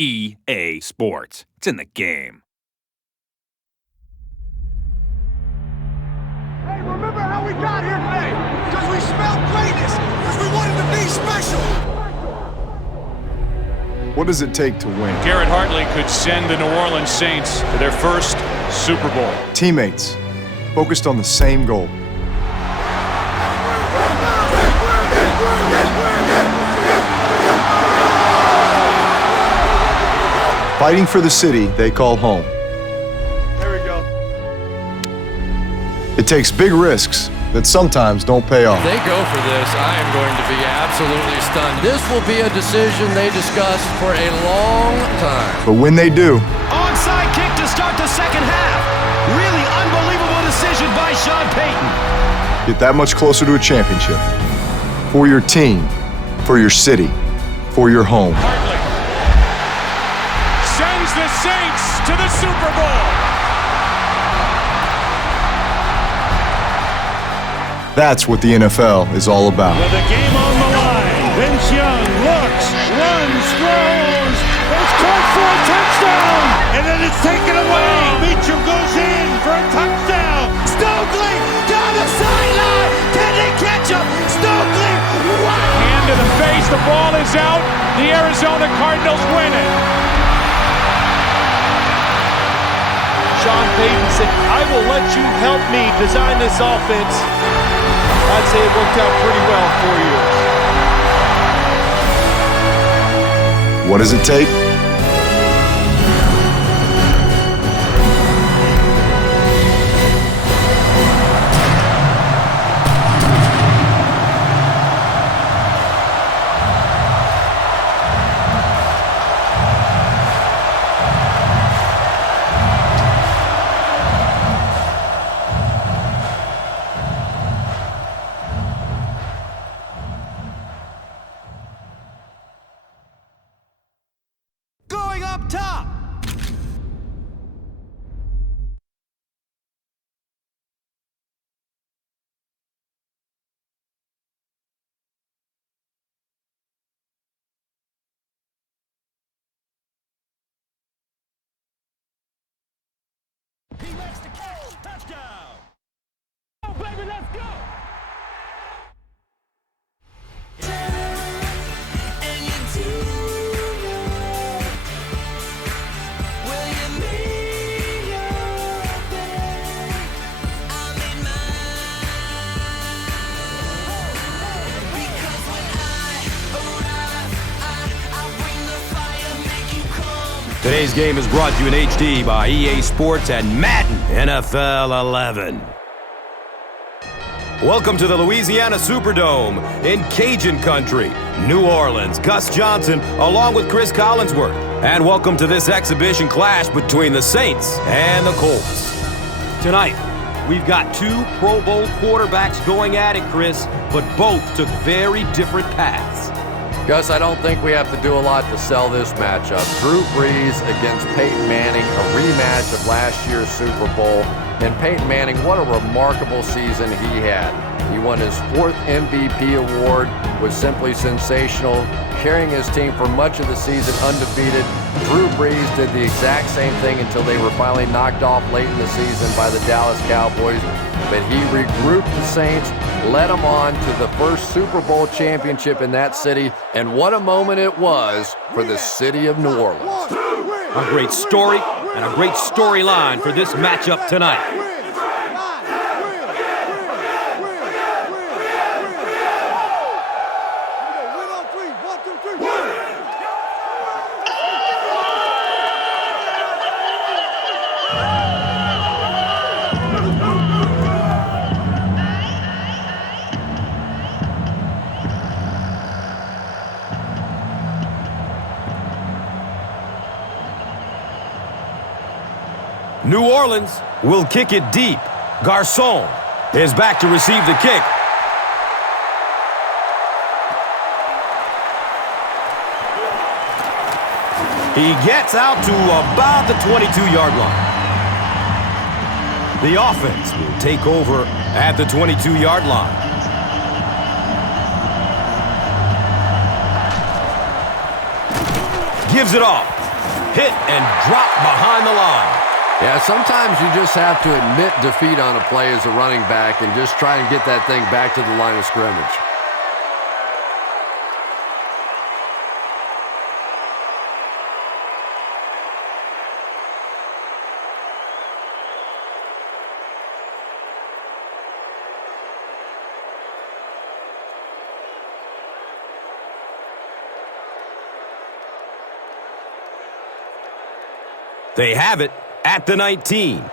EA Sports. It's in the game. Hey, remember how we got here today? Because we smelled greatness. Because we wanted to be special. What does it take to win? Garrett Hartley could send the New Orleans Saints to their first Super Bowl. Teammates, focused on the same goal. Fighting for the city they call home. There we go. It takes big risks that sometimes don't pay off. If they go for this, I am going to be absolutely stunned. This will be a decision they discuss for a long time. But when they do, Onside kick to start the second half. Really unbelievable decision by Sean Payton. get that much closer to a championship. For your team, for your city, for your home. Hartley sends the Saints to the Super Bowl. That's what the NFL is all about. With the game on the line, Vince Young looks, runs, throws, it's caught for a touchdown, and then it's taken away. Meacham goes in for a touchdown. Stokely down the sideline. Can they catch him? Stokely, wow! Hand to the face, the ball is out. The Arizona Cardinals win it. Sean Payton said, I will let you help me design this offense. I'd say it worked out pretty well for you. What does it take? Going up top. He makes the catch. Touchdown. Oh, baby, let's go. Today's game is brought to you in HD by EA Sports and Madden NFL 11. Welcome to the Louisiana Superdome in Cajun Country, New Orleans. Gus Johnson along with Cris Collinsworth. And welcome to this exhibition clash between the Saints and the Colts. Tonight, we've got two Pro Bowl quarterbacks going at it, Chris, but both took very different paths. Gus, I don't think we have to do a lot to sell this matchup. Drew Brees against Peyton Manning, a rematch of last year's Super Bowl. And Peyton Manning, what a remarkable season he had. He won his 4th MVP award, was simply sensational, carrying his team for much of the season undefeated. Drew Brees did the exact same thing until they were finally knocked off late in the season by the Dallas Cowboys. But he regrouped the Saints, led them on to the first Super Bowl championship in that city, and what a moment it was for the city of New Orleans. A great story and a great storyline for this matchup tonight. New Orleans will kick it deep. Garçon is back to receive the kick. He gets out to about the 22-yard line. The offense will take over at the 22-yard line. Gives it off. hit and dropped behind the line. Yeah, sometimes you just have to admit defeat on a play as a running back and just try and get that thing back to the line of scrimmage. They have it at the 19.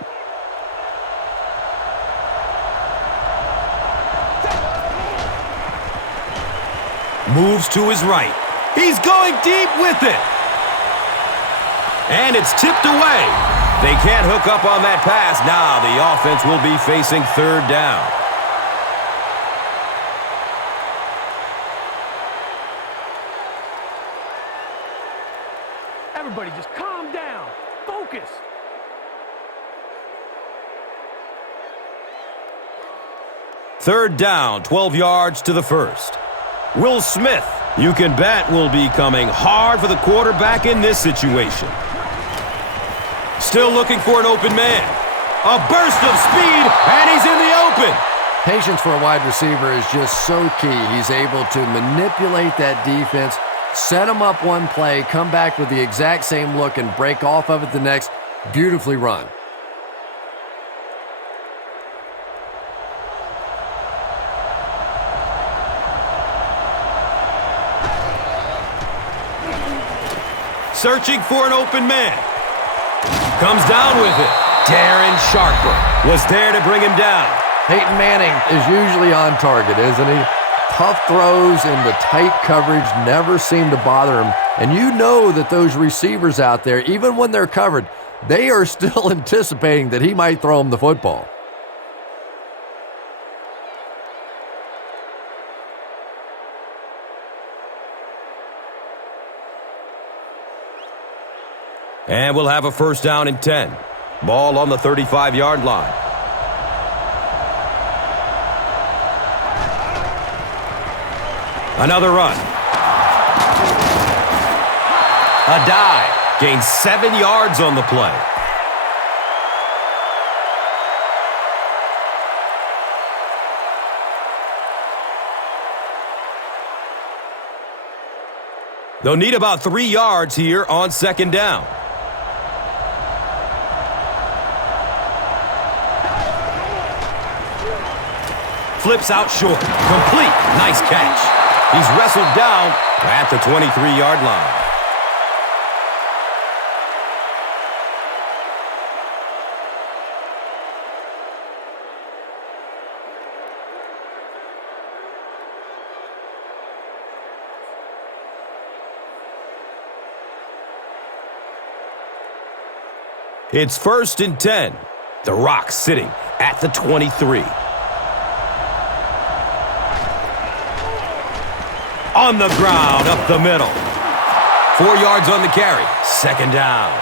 Moves to his right. He's going deep with it. And it's tipped away. They can't hook up on that pass. Now the offense will be facing third down. Everybody just calm down. Focus. Third down, 12 yards to the first. Will Smith, you can bet, will be coming hard for the quarterback in this situation. Still looking for an open man. A burst of speed, and he's in the open. Patience for a wide receiver is just so key. He's able to manipulate that defense, set him up one play, come back with the exact same look, and break off of it the next. Beautifully run. Searching for an open man. Comes down with it. Darren Sharper was there to bring him down. Peyton Manning is usually on target, isn't he? Tough throws and the tight coverage never seem to bother him. And you know that those receivers out there, even when they're covered, they are still anticipating that he might throw them the football. And we'll have a first down and 10. Ball on the 35-yard line. Another run. A dive. Gains 7 yards on the play. They'll need about 3 yards here on second down. Flips out short. Complete. Nice catch. He's wrestled down at the 23-yard line. It's first and 10. The Rock sitting at the 23. On the ground, up the middle. 4 yards on the carry. Second down.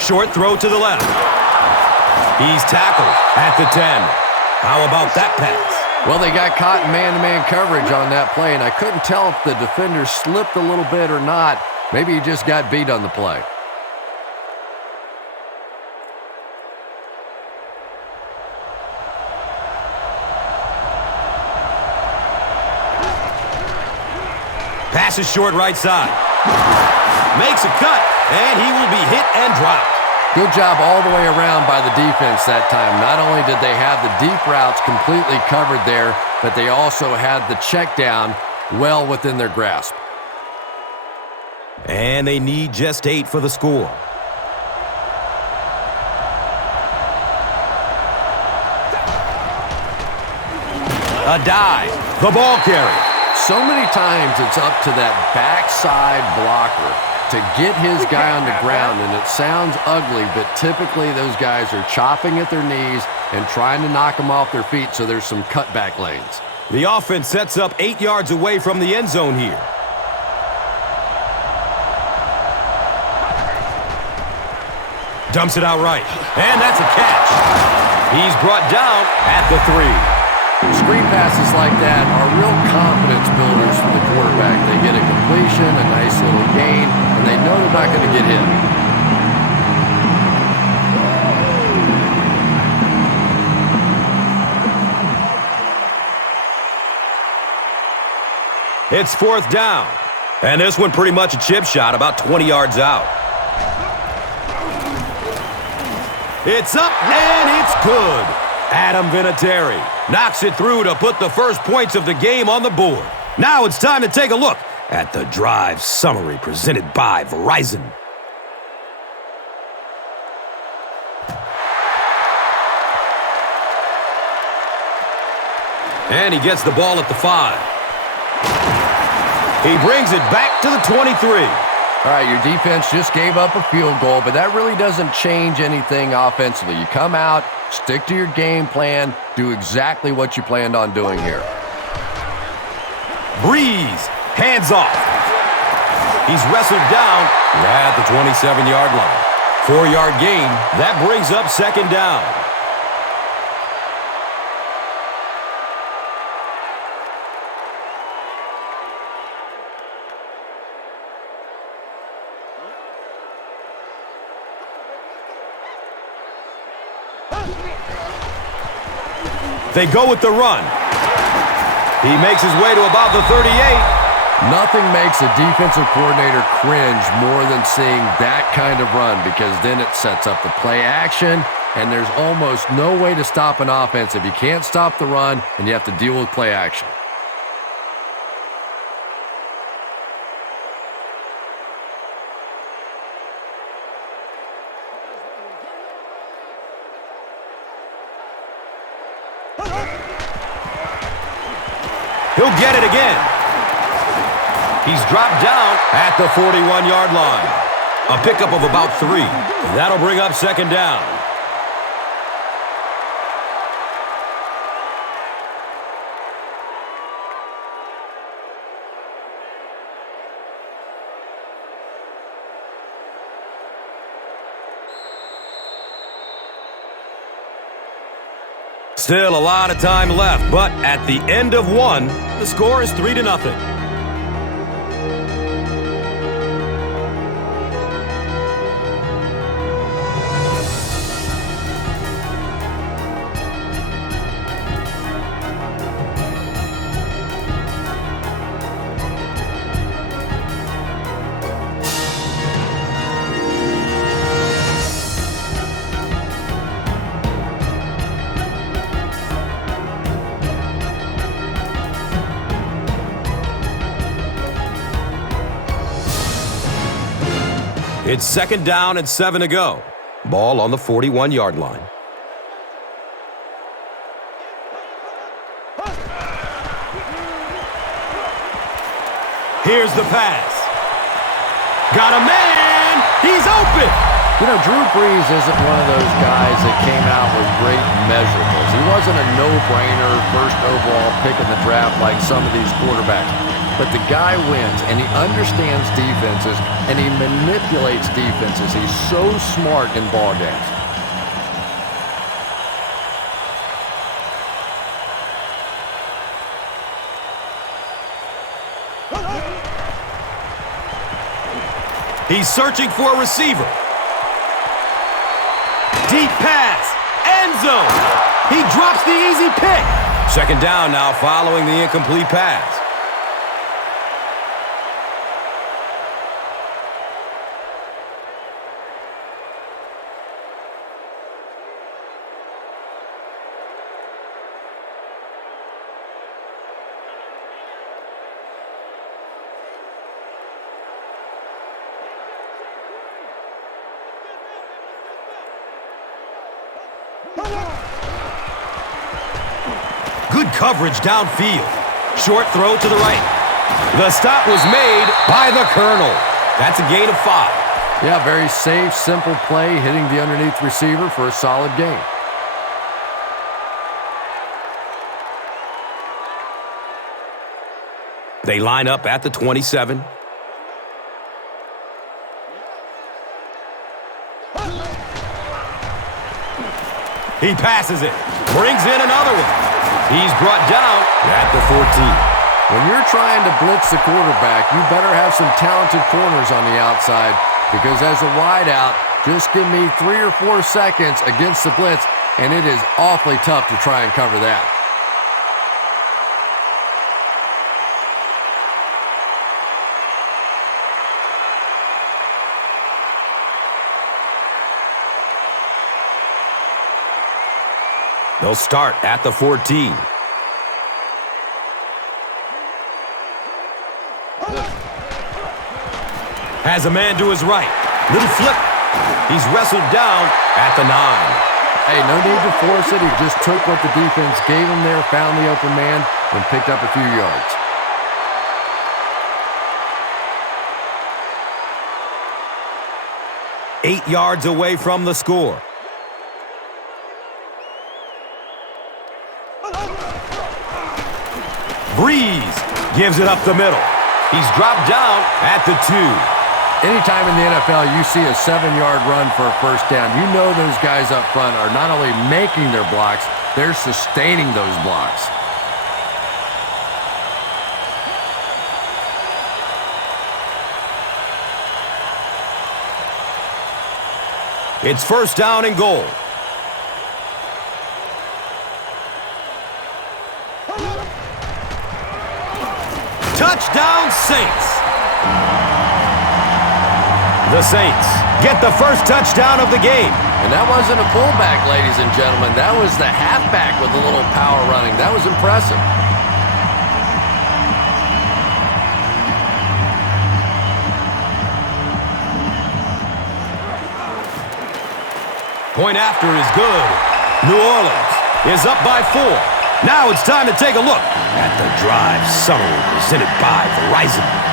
Short throw to the left. He's tackled at the 10. How about that pass? Well, they got caught in man-to-man coverage on that play, and I couldn't tell if the defender slipped a little bit or not. Maybe he just got beat on the play. Pass is short right side. Makes a cut, and he will be hit and dropped. Good job all the way around by the defense that time. Not only did they have the deep routes completely covered there, but they also had the check down well within their grasp. And they need just 8 for the score. A dive. The ball carry. So many times it's up to that backside blocker to get his guy on the ground, and it sounds ugly, but typically those guys are chopping at their knees and trying to knock them off their feet, so there's some cutback lanes. The offense sets up 8 yards away from the end zone here. Dumps it out right, and that's a catch. He's brought down at the 3. Screen passes like that are real confidence builders for the quarterback. They get a completion, a nice little gain, and they know they're not going to get hit. It's 4th down, and this one pretty much a chip shot, about 20 yards out. It's up, and it's good. Adam Vinatieri knocks it through to put the first points of the game on the board. Now it's time to take a look at the drive summary presented by Verizon. And he gets the ball at the 5. He brings it back to the 23. All right, your defense just gave up a field goal, but that really doesn't change anything offensively. You come out, stick to your game plan, do exactly what you planned on doing here. Breeze, hands off. He's wrestled down at the 27-yard line. 4-yard gain. That brings up 2nd down. They go with the run. He makes his way to about the 38. Nothing makes a defensive coordinator cringe more than seeing that kind of run, because then it sets up the play action, and there's almost no way to stop an offense if you can't stop the run and you have to deal with play action. He'll get it again. He's dropped down at the 41-yard line. A pickup of about 3. That'll bring up 2nd down. Still a lot of time left, but at the end of 1, the score is 3-0. It's 2nd down and 7 to go. Ball on the 41-yard line. Here's the pass. Got a man. He's open. You know, Drew Brees isn't one of those guys that came out with great measurables. He wasn't a no-brainer first overall pick in the draft like some of these quarterbacks. But the guy wins, and he understands defenses, and he manipulates defenses. He's so smart in ball games. He's searching for a receiver. Deep pass, end zone. He drops the easy pick. 2nd down now following the incomplete pass. Good coverage downfield. Short throw to the right. The stop was made by the Colonel. That's a gain of 5. Yeah, very safe, simple play, hitting the underneath receiver for a solid gain. They line up at the 27. He passes it. Brings in another one. He's brought down at the 14. When you're trying to blitz the quarterback, you better have some talented corners on the outside, because as a wideout, just give me 3 or 4 seconds against the blitz, and it is awfully tough to try and cover that. They'll start at the 14. Has a man to his right. Little flip. He's wrestled down at the 9. Hey, no need to force it. He just took what the defense gave him there, found the open man, and picked up a few yards. Eight yards away from the score. Breeze gives it up the middle. He's dropped down at the 2. Anytime in the NFL you see a 7-yard run for a first down, you know those guys up front are not only making their blocks, they're sustaining those blocks. It's first down and goal. Touchdown, Saints. The Saints get the first touchdown of the game. And that wasn't a fullback, ladies and gentlemen. That was the halfback with a little power running. That was impressive. Point after is good. New Orleans is up by 4. Now it's time to take a look at the drive summary presented by Verizon.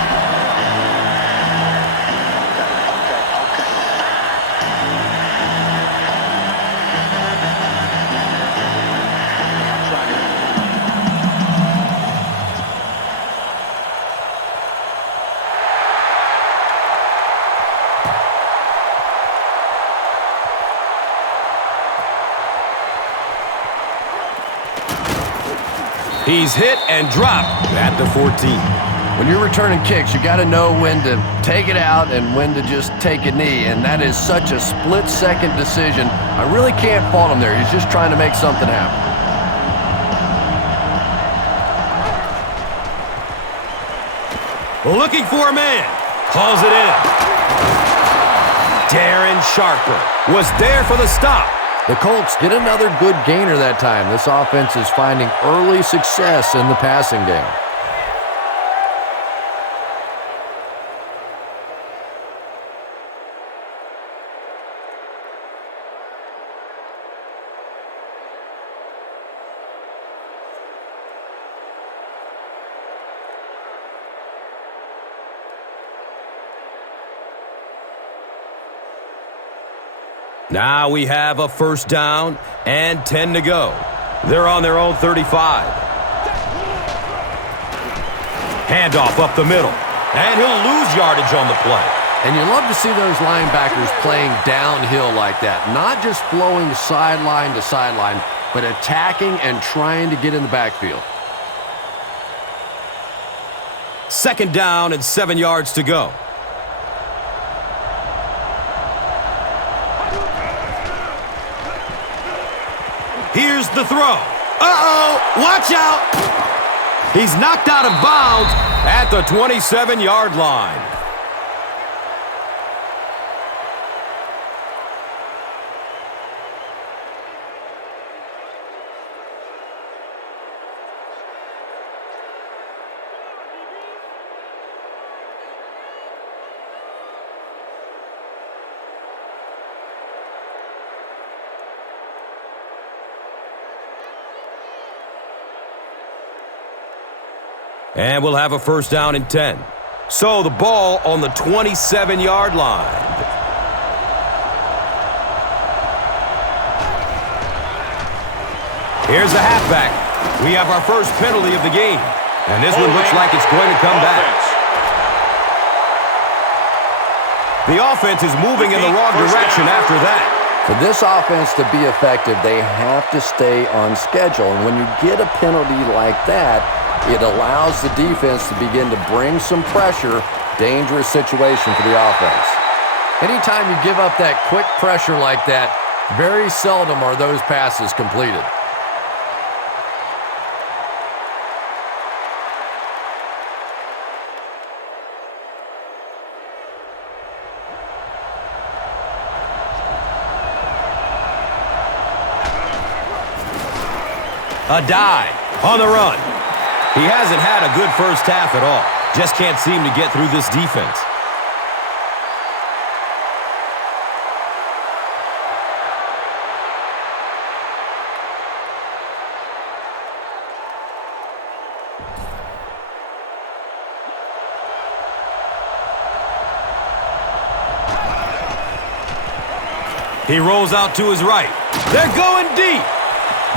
He's hit and dropped at the 14. When you're returning kicks, you got to know when to take it out and when to just take a knee, and that is such a split-second decision. I really can't fault him there. He's just trying to make something happen. Looking for a man. Hauls it in. Darren Sharper was there for the stop. The Colts get another good gainer that time. This offense is finding early success in the passing game. Now we have a first down and 10 to go. They're on their own 35. Handoff up the middle, and he'll lose yardage on the play. And you love to see those linebackers playing downhill like that, not just flowing sideline to sideline, but attacking and trying to get in the backfield. Second down and 7 yards to go. Here's the throw. Uh-oh, watch out. He's knocked out of bounds at the 27-yard line. And we'll have a first down and 10. So the ball on the 27-yard line. Here's the halfback. We have our first penalty of the game. And this one looks like it's going to come back. The offense is moving in the wrong direction after that. For this offense to be effective, they have to stay on schedule. And when you get a penalty like that, it allows the defense to begin to bring some pressure. Dangerous situation for the offense. Anytime you give up that quick pressure like that, very seldom are those passes completed. A dive on the run. He hasn't had a good first half at all. Just can't seem to get through this defense. He rolls out to his right. They're going deep.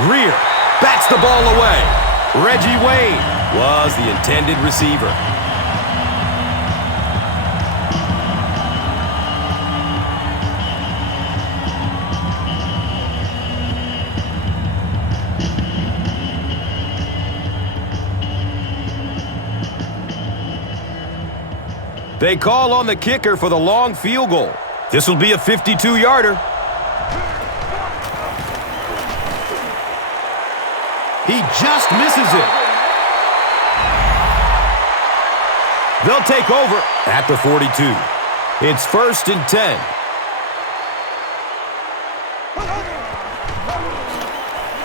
Greer bats the ball away. Reggie Wayne was the intended receiver. They call on the kicker for the long field goal. This will be a 52-yarder. He just misses it. They'll take over at the 42. It's 1st and 10.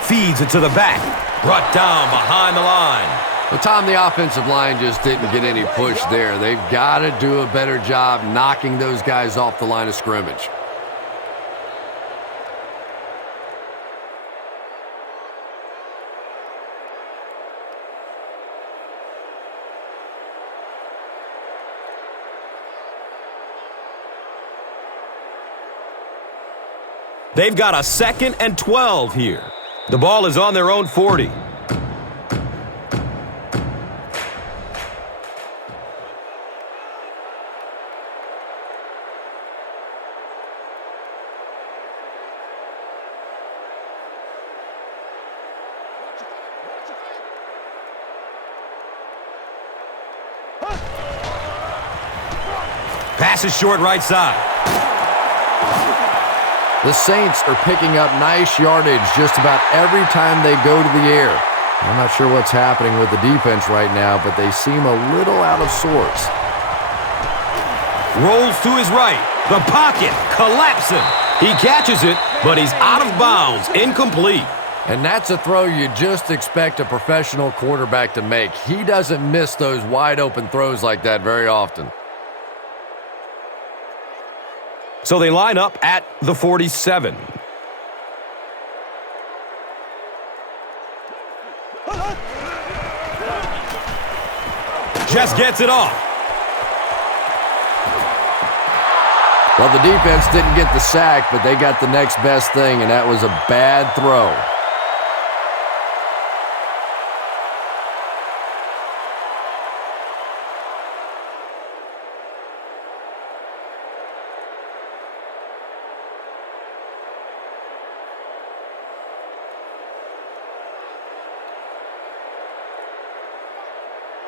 Feeds it to the back. Brought down behind the line. Well, Tom, the offensive line just didn't get any push there. They've got to do a better job knocking those guys off the line of scrimmage. They've got a 2nd and 12 here. The ball is on their own 40. Pass is short right side. The Saints are picking up nice yardage just about every time they go to the air. I'm not sure what's happening with the defense right now, but they seem a little out of sorts. Rolls to his right. The pocket collapsing. He catches it, but he's out of bounds. Incomplete. And that's a throw you just expect a professional quarterback to make. He doesn't miss those wide open throws like that very often. So they line up at the 47. Just gets it off. Well, the defense didn't get the sack, but they got the next best thing, and that was a bad throw.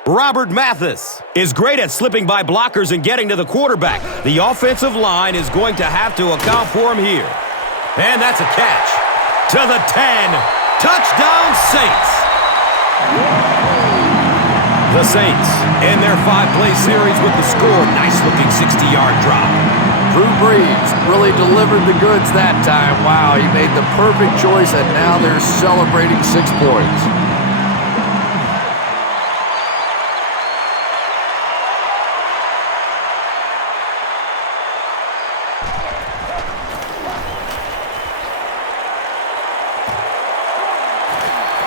Robert Mathis is great at slipping by blockers and getting to the quarterback. The offensive line is going to have to account for him here. And that's a catch. To the 10. Touchdown, Saints. The Saints in their 5-play series with the score. Nice-looking 60-yard drop. Drew Brees really delivered the goods that time. Wow, he made the perfect choice, and now they're celebrating 6 points.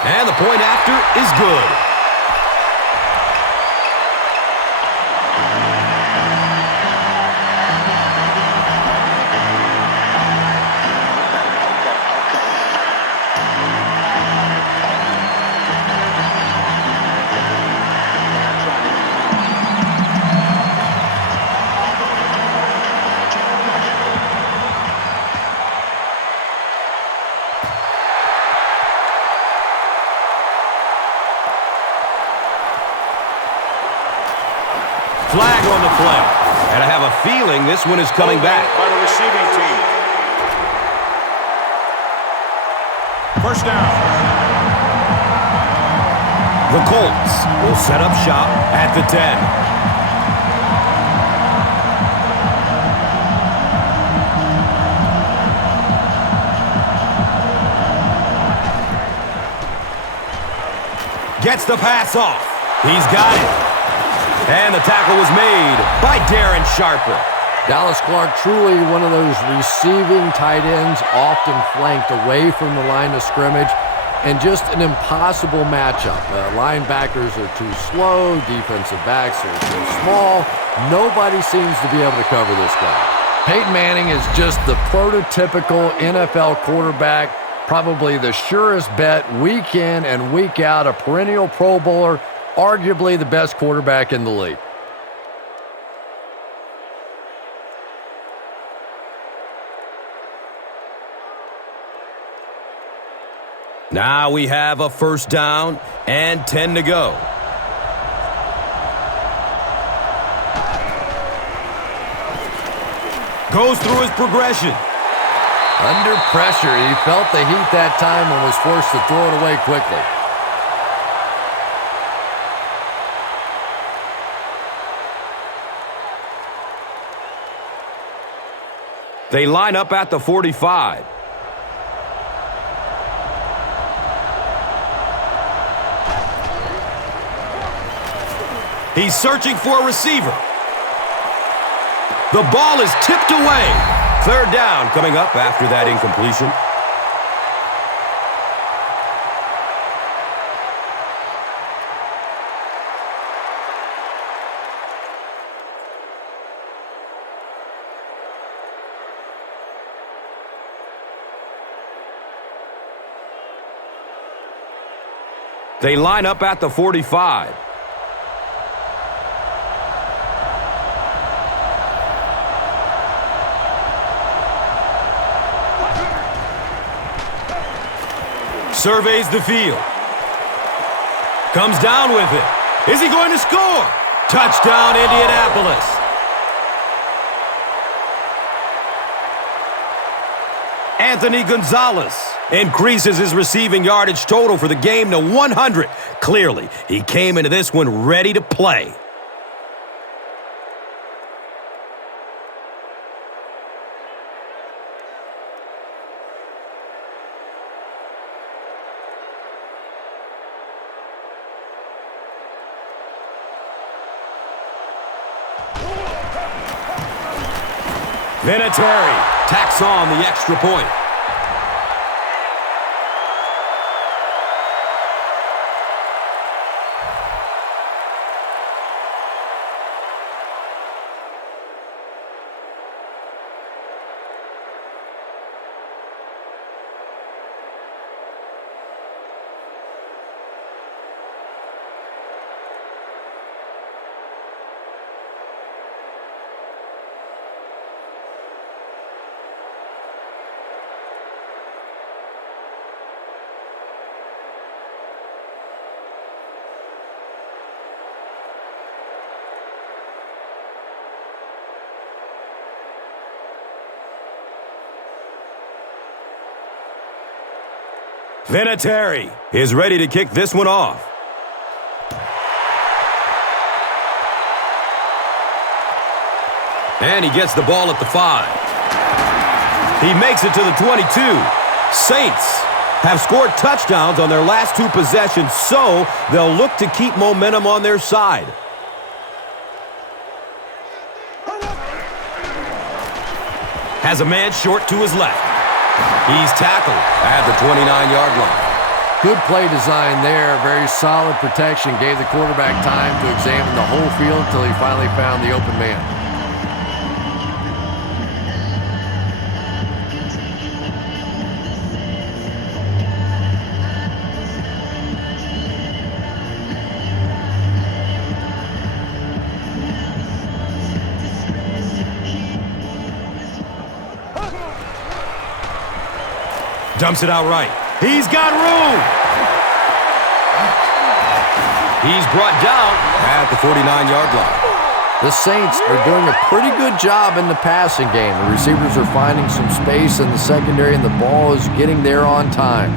And the point after is good. feeling this one is coming back. By the receiving team. First down. The Colts will set up shop at the 10. Gets the pass off. He's got it. And the tackle was made by Darren Sharper. Dallas Clark, truly one of those receiving tight ends, often flanked away from the line of scrimmage, and just an impossible matchup. Linebackers are too slow, defensive backs are too small. Nobody seems to be able to cover this guy. Peyton Manning is just the prototypical NFL quarterback, probably the surest bet week in and week out, a perennial Pro Bowler, arguably the best quarterback in the league. Now we have a first down and 10 to go. Goes through his progression. Under pressure, he felt the heat that time and was forced to throw it away quickly. They line up at the 45. He's searching for a receiver. The ball is tipped away. Third down coming up after that incompletion. They line up at the 45. Surveys the field. Comes down with it. Is he going to score? Touchdown, Indianapolis. Anthony Gonzalez increases his receiving yardage total for the game to 100. Clearly, he came into this one ready to play. Vinatieri tacks on the extra point. Vinatieri is ready to kick this one off. And he gets the ball at the 5. He makes it to the 22. Saints have scored touchdowns on their last 2 possessions, so they'll look to keep momentum on their side. Has a man short to his left. He's tackled at the 29-yard line. Good play design there. Very solid protection. Gave the quarterback time to examine the whole field until he finally found the open man. Dumps it out right. He's got room. He's brought down at the 49-yard line. The Saints are doing a pretty good job in the passing game. The receivers are finding some space in the secondary, and the ball is getting there on time.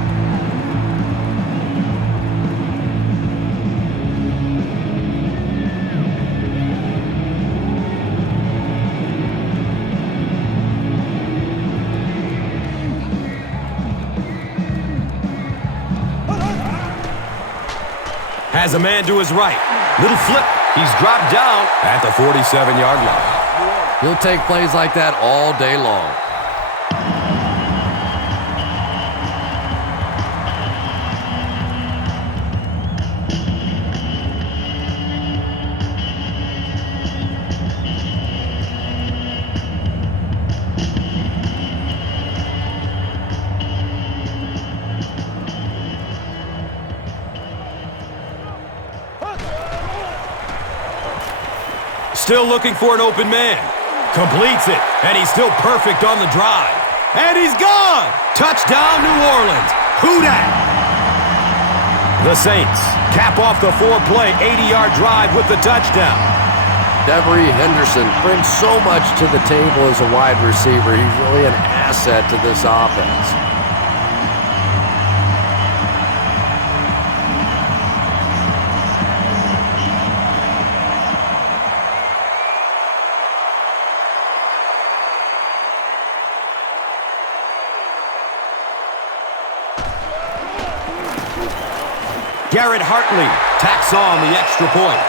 Has a man to his right. Little flip. He's dropped down at the 47-yard line. He'll take plays like that all day long. Still looking for an open man. Completes it, and he's still perfect on the drive. And he's gone! Touchdown, New Orleans. Who dat? The Saints cap off the 4-play, 80-yard drive with the touchdown. Devery Henderson brings so much to the table as a wide receiver. He's really an asset to this offense. Garrett Hartley tacks on the extra point.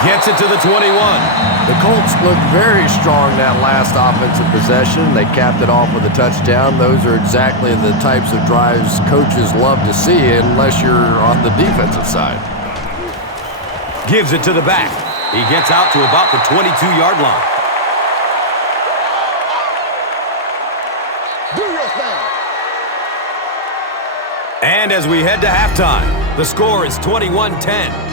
Gets it to the 21. The Colts looked very strong that last offensive possession. They capped it off with a touchdown. Those are exactly the types of drives coaches love to see unless you're on the defensive side. Gives it to the back. He gets out to about the 22-yard line. And as we head to halftime, the score is 21-10.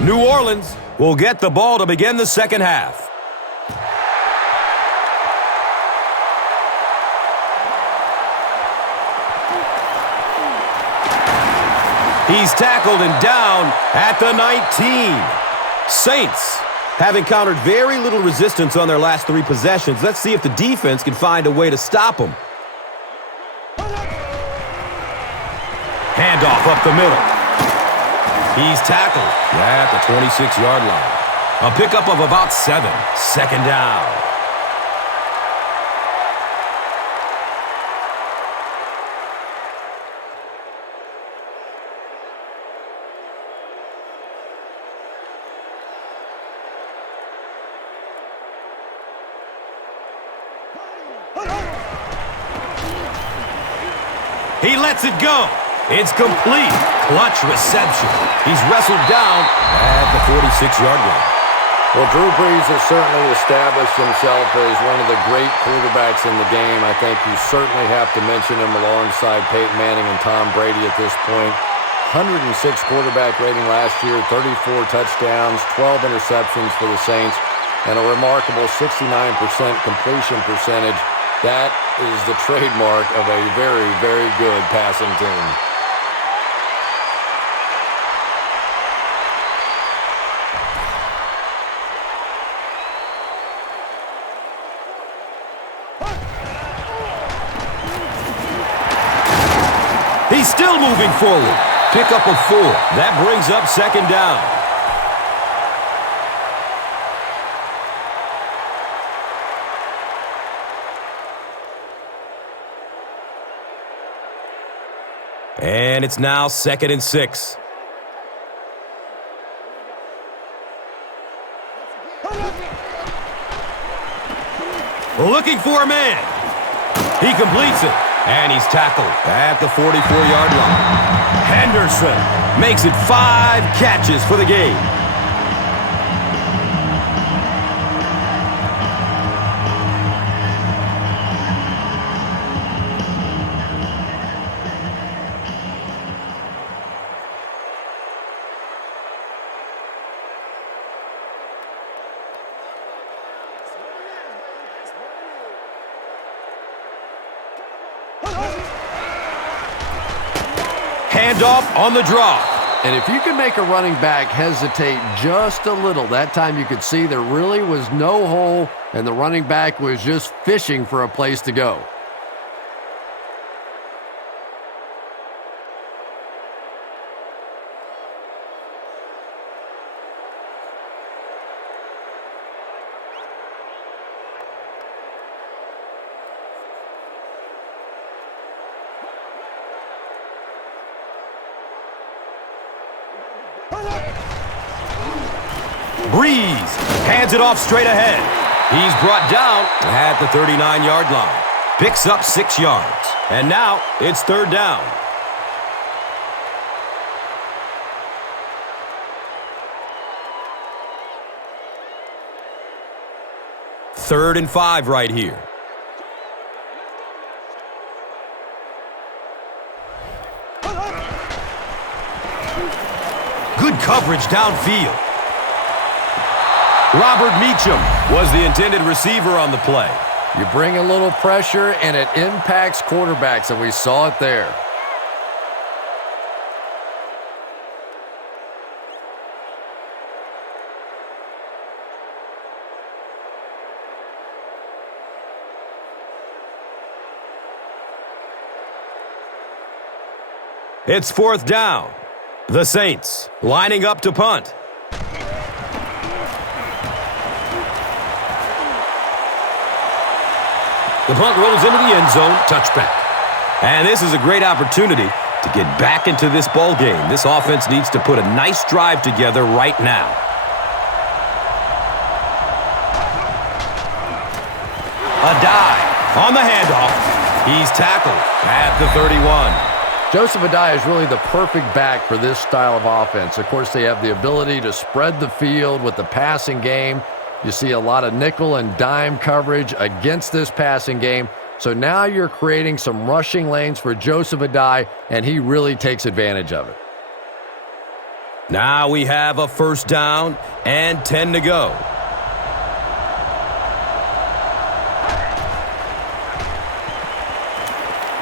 New Orleans will get the ball to begin the second half. He's tackled and down at the 19. Saints have encountered very little resistance on their last 3 possessions. Let's see if the defense can find a way to stop them. Handoff up the middle. He's tackled at the 26-yard line. A pickup of about 7. Second down. He lets it go. It's complete. Clutch reception. He's wrestled down at the 46-yard line. Well, Drew Brees has certainly established himself as one of the great quarterbacks in the game. I think you certainly have to mention him alongside Peyton Manning and Tom Brady at this point. 106 quarterback rating last year, 34 touchdowns, 12 interceptions for the Saints, and a remarkable 69% completion percentage. That is the trademark of a very, very good passing team. Still moving forward. Pick up a 4. That brings up second down. And it's now 2nd and 6. Looking for a man. He completes it. And he's tackled at the 44-yard line. Henderson makes it 5 catches for the game. Handoff on the draw. And if you can make a running back hesitate just a little, that time you could see there really was no hole, and the running back was just fishing for a place to go. Breeze hands it off straight ahead. He's brought down at the 39-yard line. Picks up 6 yards. And now it's 3rd down. Third and 5 right here. Good coverage downfield. Robert Meacham was the intended receiver on the play. You bring a little pressure, and it impacts quarterbacks, and we saw it there. It's 4th down. The Saints lining up to punt. The punt rolls into the end zone, touchback. And this is a great opportunity to get back into this ball game. This offense needs to put a nice drive together right now. A dive on the handoff. He's tackled at the 31. Joseph Addai is really the perfect back for this style of offense. Of course, they have the ability to spread the field with the passing game. You see a lot of nickel and dime coverage against this passing game. So now you're creating some rushing lanes for Joseph Addai, and he really takes advantage of it. Now we have a 1st down and 10 to go.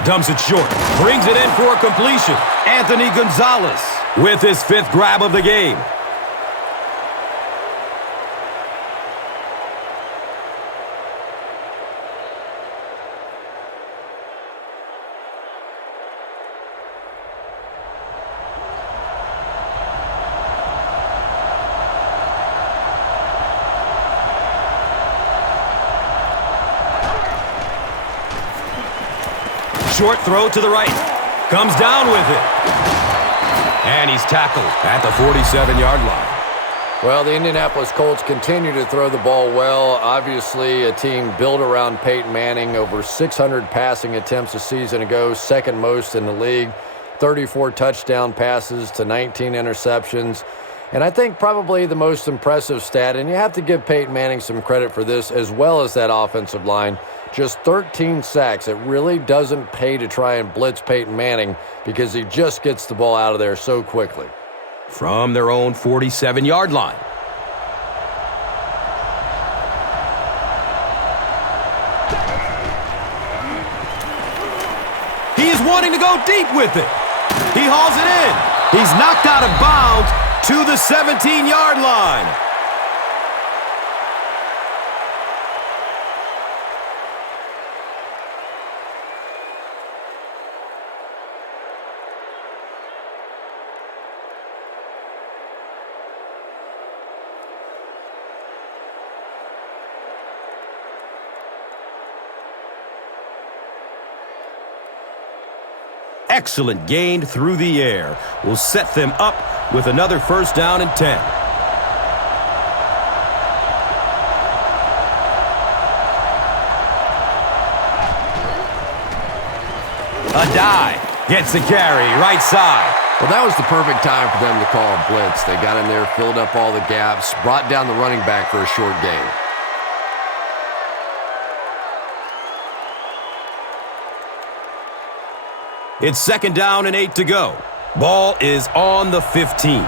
Dumps it short. Brings it in for a completion. Anthony Gonzalez with his 5th grab of the game. Short throw to the right. Comes down with it. And he's tackled at the 47-yard line. Well, the Indianapolis Colts continue to throw the ball well. Obviously, a team built around Peyton Manning. Over 600 passing attempts a season ago, 2nd most in the league. 34 touchdown passes to 19 interceptions. And I think probably the most impressive stat, and you have to give Peyton Manning some credit for this, as well as that offensive line, just 13 sacks. It really doesn't pay to try and blitz Peyton Manning because he just gets the ball out of there so quickly. From their own 47-yard line. He is wanting to go deep with it. He hauls it in. He's knocked out of bounds to the 17-yard line. excellent gain through the air will set them up with another first down and 10. A dive. Gets the carry, right side. Well, that was the perfect time for them to call a blitz. They got in there, filled up all the gaps, brought down the running back for a short gain. It's 2nd down and 8 to go. Ball is on the 15. A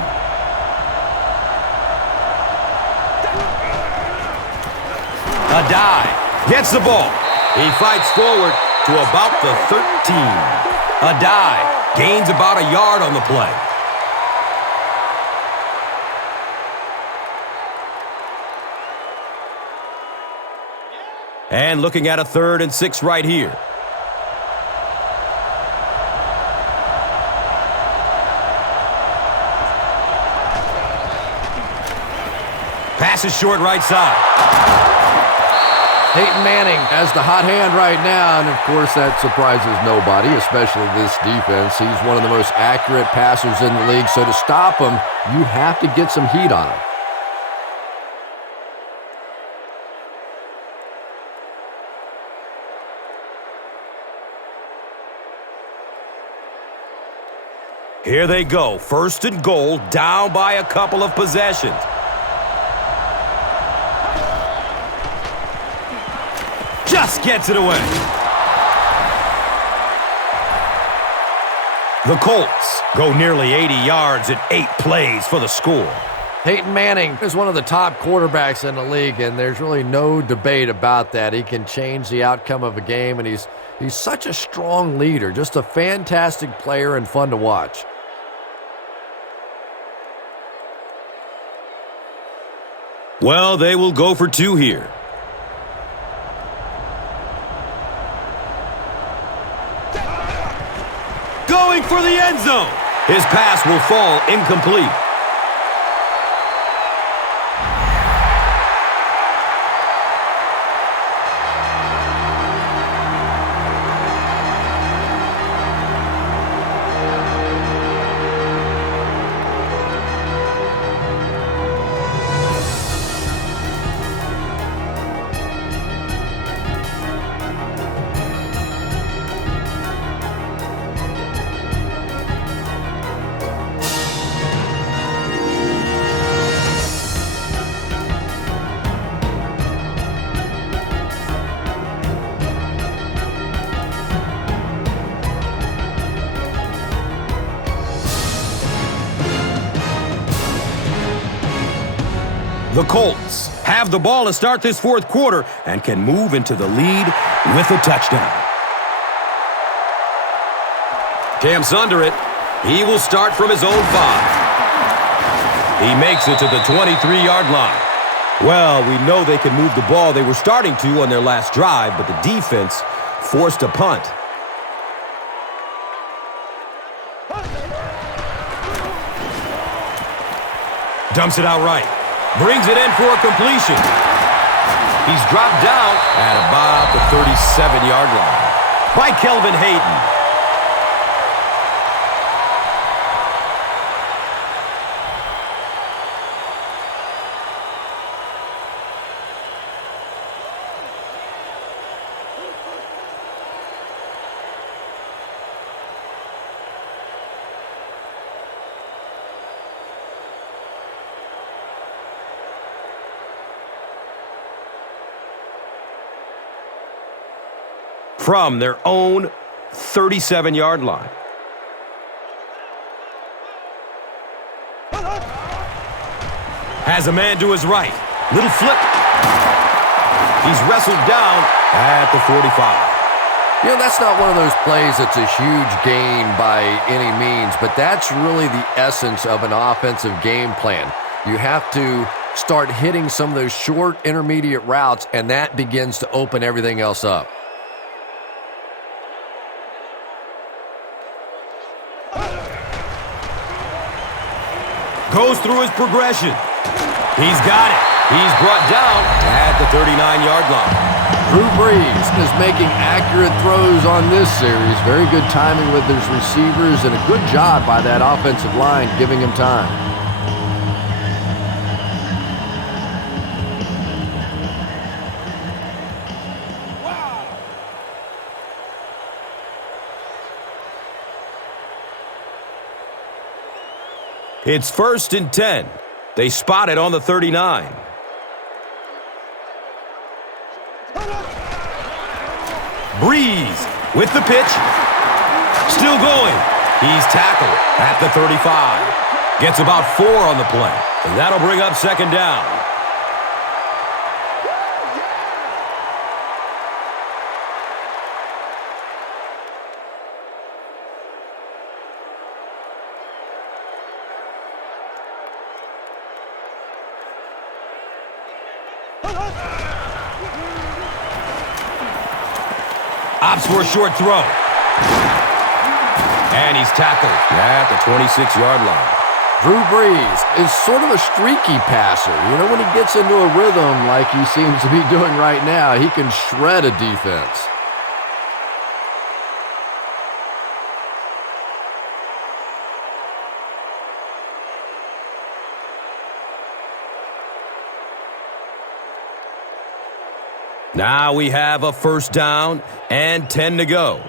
dive. Gets the ball. He fights forward to about the 13. A dive. Gains about a yard on the play. And looking at a 3rd and 6 right here. Pass is short right side. Peyton Manning has the hot hand right now, and of course that surprises nobody, especially this defense. He's one of the most accurate passers in the league, so to stop him, you have to get some heat on him. Here they go, 1st and goal, down by a couple of possessions. Just gets it away. The Colts go nearly 80 yards in 8 plays for the score. Peyton Manning is one of the top quarterbacks in the league, and there's really no debate about that. He can change the outcome of a game, and he's such a strong leader, just a fantastic player and fun to watch. Well, they will go for 2 here. Going for the end zone. His pass will fall incomplete. The Colts have the ball to start this 4th quarter and can move into the lead with a touchdown. Camps under it. He will start from his own 5. He makes it to the 23-yard line. Well, we know they can move the ball. They were starting to on their last drive, but the defense forced a punt. Dumps it out right. Brings it in for a completion. He's dropped down at about the 37-yard line by Kelvin Hayden. From their own 37-yard line. Has a man to his right. Little flip. He's wrestled down at the 45. You know, that's not one of those plays that's a huge gain by any means, but that's really the essence of an offensive game plan. You have to start hitting some of those short, intermediate routes, and that begins to open everything else up. Goes through his progression. He's got it. He's brought down at the 39-yard line. Drew Brees is making accurate throws on this series. Very good timing with his receivers and a good job by that offensive line giving him time. It's 1st and 10. They spot it on the 39. Breeze with the pitch. Still going. He's tackled at the 35. Gets about 4 on the play. And that'll bring up 2nd down. Opts for a short throw. And he's tackled at the 26-yard line. Drew Brees is sort of a streaky passer. You know, when he gets into a rhythm like he seems to be doing right now, he can shred a defense. Now we have a 1st down and 10 to go.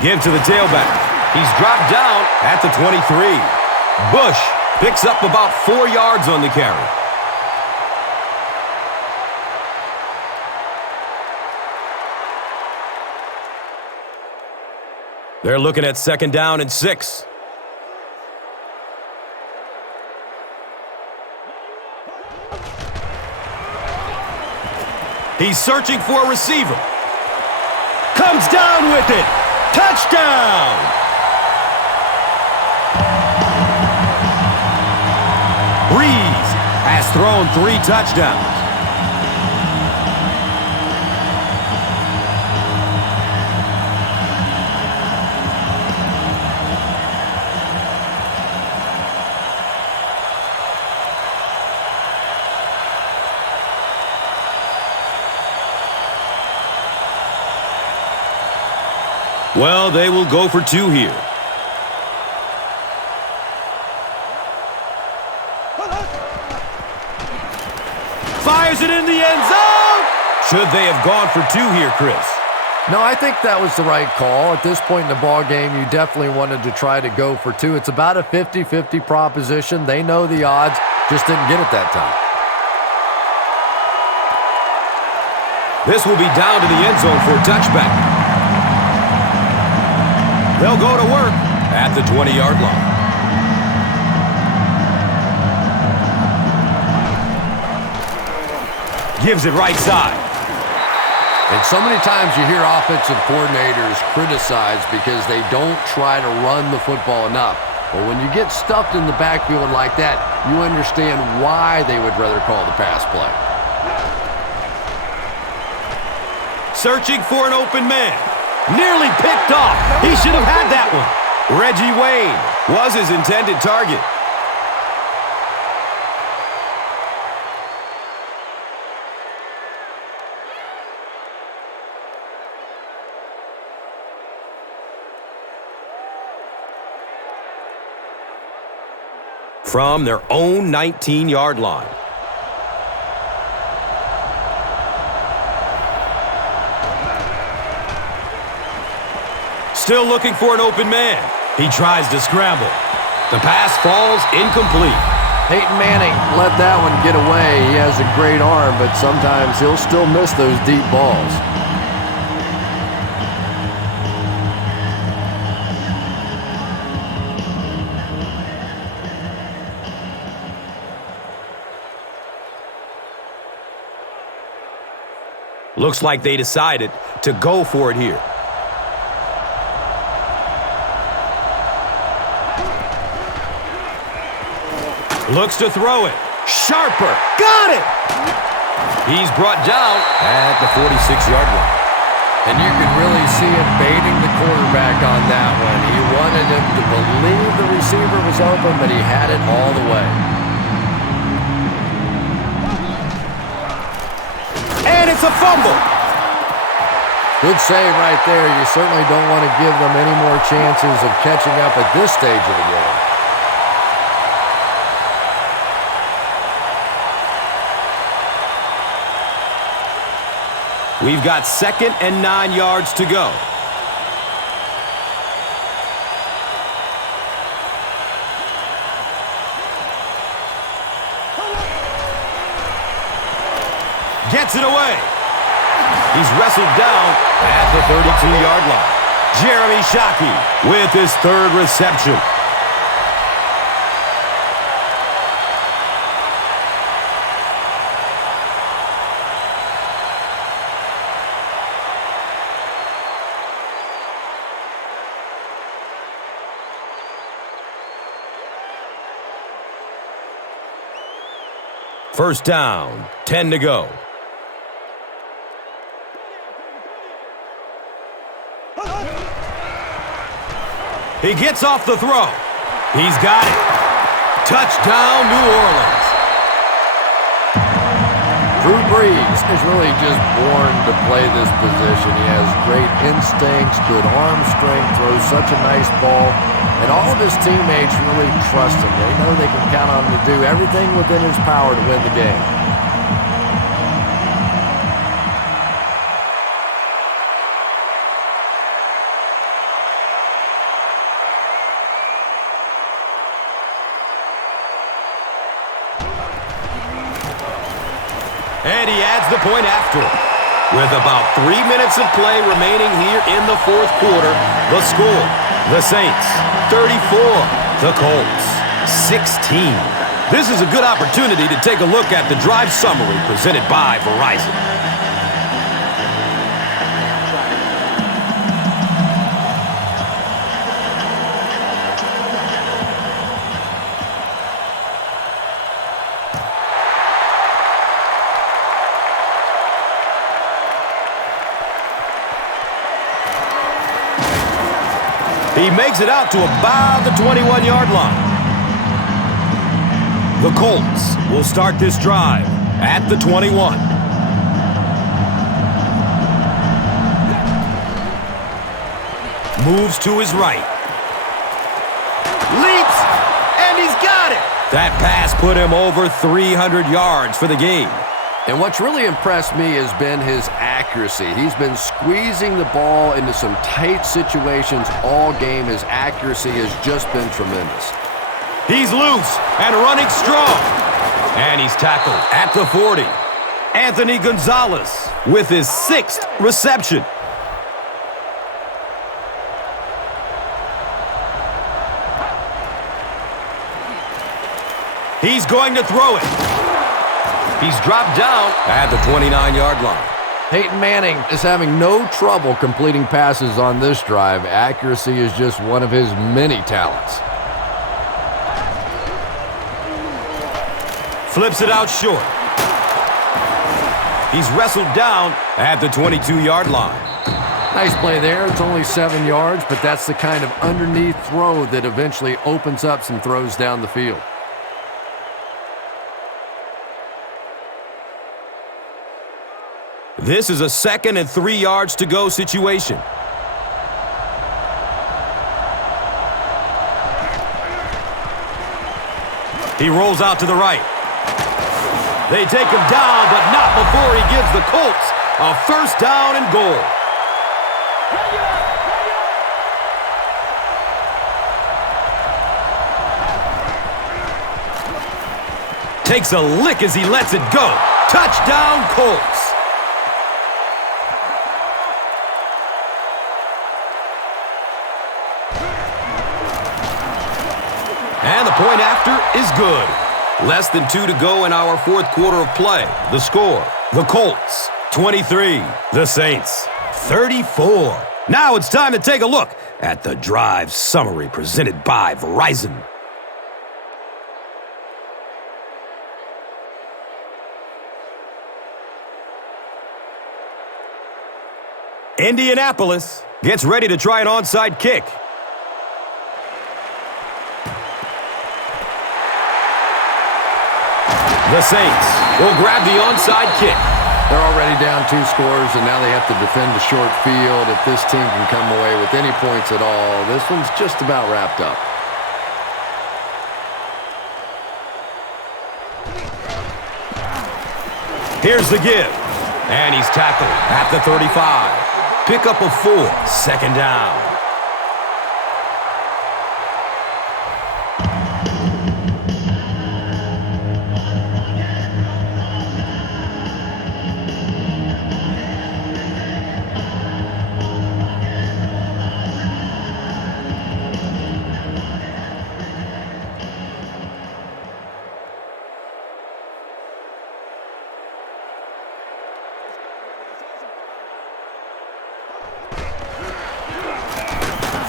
Give to the tailback. He's dropped down at the 23. Bush picks up about 4 yards on the carry. They're looking at 2nd down and 6. He's searching for a receiver. Comes down with it. Touchdown! Breeze has thrown 3 touchdowns. Well, they will go for 2 here. Fires it in the end zone! Should they have gone for 2 here, Chris? No, I think that was the right call. At this point in the ball game, you definitely wanted to try to go for 2. It's about a 50-50 proposition. They know the odds, just didn't get it that time. This will be down to the end zone for a touchback. They'll go to work at the 20-yard line. Gives it right side. And so many times you hear offensive coordinators criticized because they don't try to run the football enough. But when you get stuffed in the backfield like that, you understand why they would rather call the pass play. Searching for an open man. Nearly picked off. He should have had that one. Reggie Wayne was his intended target. From their own 19-yard line. Still looking for an open man. He tries to scramble. The pass falls incomplete. Peyton Manning let that one get away. He has a great arm, but sometimes he'll still miss those deep balls. Looks like they decided to go for it here. Looks to throw it. Sharper. Got it! He's brought down at the 46-yard line. And you can really see him baiting the quarterback on that one. He wanted him to believe the receiver was open, but he had it all the way. And it's a fumble. Good save right there. You certainly don't want to give them any more chances of catching up at this stage of the game. We've got 2nd and 9 yards to go. Gets it away. He's wrestled down at the 32-yard line. Jeremy Shockey with his 3rd reception. First down, 10 to go. He gets off the throw. He's got it. Touchdown, New Orleans. Drew Brees is really just born to play this position. He has great instincts, good arm strength, throws such a nice ball, and all of his teammates really trust him. They know they can count on him to do everything within his power to win the game. And he adds the point after. With about 3 minutes of play remaining here in the 4th quarter, the score, the Saints, 34, the Colts, 16. This is a good opportunity to take a look at the drive summary presented by Verizon. He makes it out to about the 21-yard line. The Colts will start this drive at the 21. Moves to his right. Leaps, and he's got it. That pass put him over 300 yards for the game. And what's really impressed me has been his accuracy. He's been squeezing the ball into some tight situations all game. His accuracy has just been tremendous. He's loose and running strong. And he's tackled at the 40. Anthony Gonzalez with his 6th reception. He's going to throw it. He's dropped down at the 29-yard line. Peyton Manning is having no trouble completing passes on this drive. Accuracy is just one of his many talents. Flips it out short. He's wrestled down at the 22-yard line. Nice play there. It's only 7 yards, but that's the kind of underneath throw that eventually opens up some throws down the field. This is a 2nd and 3 yards to go situation. He rolls out to the right. They take him down, but not before he gives the Colts a 1st down and goal. Takes a lick as he lets it go. Touchdown, Colts. And the point after is good. Less than 2 to go in our 4th quarter of play. The score, the Colts, 23. The Saints, 34. Now it's time to take a look at the drive summary presented by Verizon. Indianapolis gets ready to try an onside kick. The Saints will grab the onside kick. They're already down 2 scores, and now they have to defend a short field. If this team can come away with any points at all, this one's just about wrapped up. Here's the give. And he's tackled at the 35. Pick up a 4, 2nd down.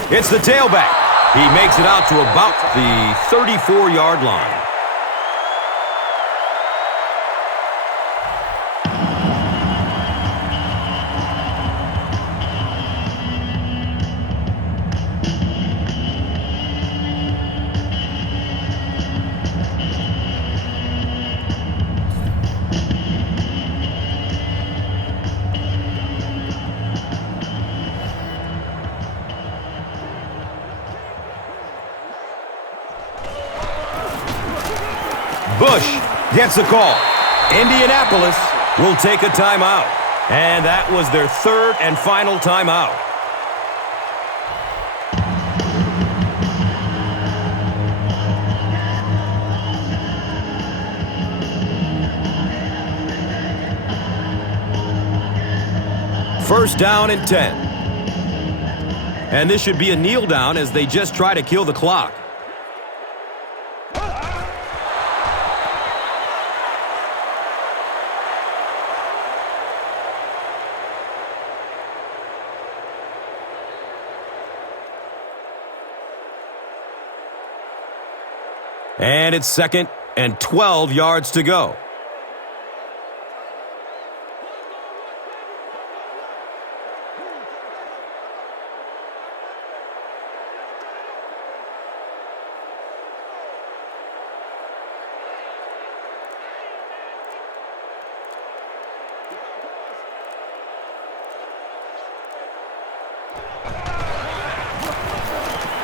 It's the tailback. He makes it out to about the 34-yard line. Bush gets a call. Indianapolis will take a timeout. And that was their 3rd and final timeout. First down and 10. And this should be a kneel down as they just try to kill the clock. And it's 2nd and 12 yards to go.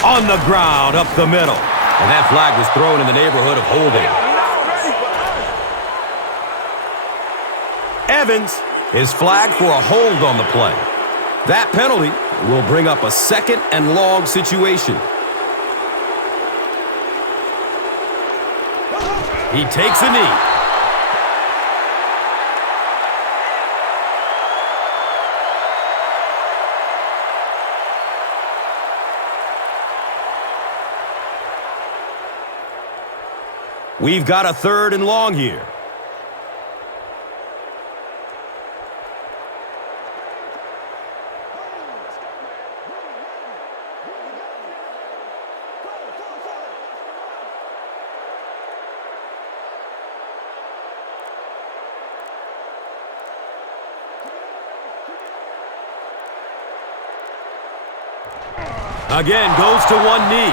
On the ground, up the middle. And that flag was thrown in the neighborhood of holding. Evans is flagged for a hold on the play. That penalty will bring up a 2nd and long situation. He takes a knee. We've got a 3rd and long here. Again, goes to one knee.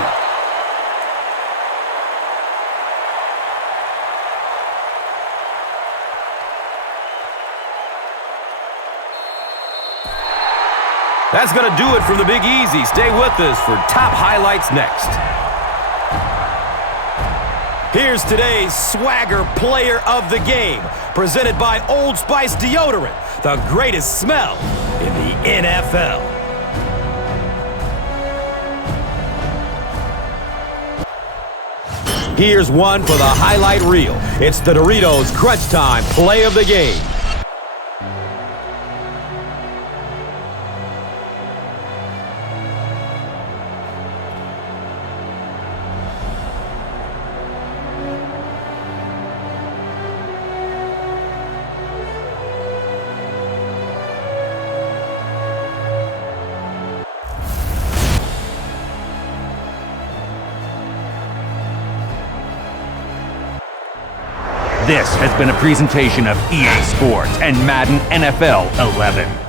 That's going to do it from the Big Easy. Stay with us for top highlights next. Here's today's Swagger Player of the Game, presented by Old Spice Deodorant, the greatest smell in the NFL. Here's one for the highlight reel. It's the Doritos Crunch Time Play of the Game. This has been a presentation of EA Sports and Madden NFL 11.